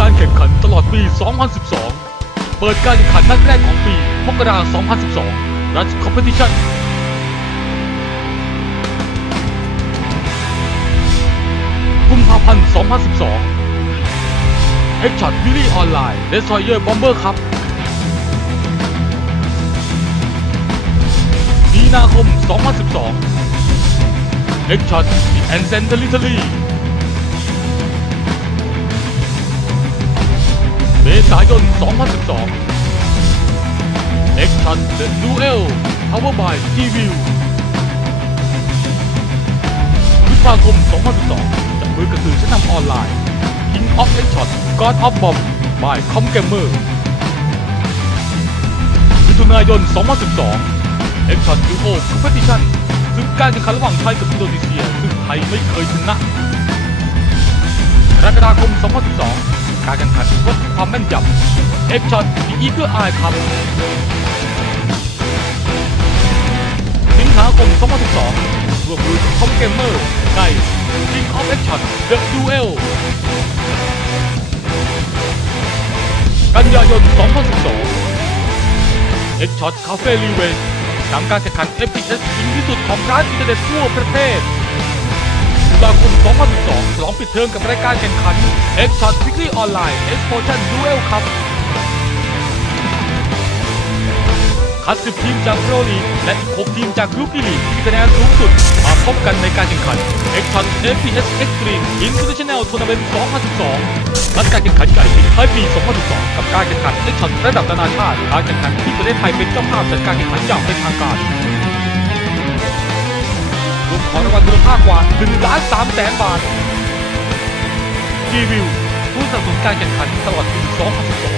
การแข่งขันตลอดปี 2012 เปิดการแข่งขันนัดแรกของปี มกราคม 2012 Rush Competition กุมภาพันธ์ 2012 Headshot b i l l y Online Destroyer Bomber ครับมีนาคม 2012 Headshot The Ancient Territory ษายน 2012 Headshot The Duel Power by G-View พฤษภาคม 2012จับมือกับสื่อชั้นนำออนไลน์ King of Headshot God of Bomb by Com Gamer มิถุนายน 2012 Headshot Duo Competition ซึ่งการแข่งขันระหว่างไทยกับอินโดนีเซีย ซึ่งไทยไม่เคยชนะกรกฎาคม 2012 การแข่งขันวัดความแม่นยำ Headshot The Eagle Eye ครับ สิงหาคม2012ร่วมมือกับคอมเกมเมอร์ใน King of Action The Duel กันยายน 2012 Headshot Cafe Revenge นำการแข่งขัน FPS ถึงที่สุดของร้านอินเทอร์เน็ตทั่วประเทศ ตาคม 2012ฉลองปิดเทอมกับรายการแข่งขัน Headshot Weekly Online Explosion Duel ครับ คัด 10 ทีมจากโปรลีกและอีก 6 ทีมจากลูกี้ลีกที่มีคะแนนสูงสุด มาพบกันในการแข่งขัน x s h o t FPS Extreme International Tournament 2012นัดการแข่งขันใหญ่ปิดท้ายปี 2012 กับการแข่งขัน x s h o t ระดับนานาชาติการแข่งขันที่ประเทศไทยเป็นเจ้าภาพจัดการแข่งขันอย่างเป็นทางการ ค่ากว่า1ล้าน3แสนบาทรีวิวผู้สนับสนุนการแข่งขันตลอดปี2012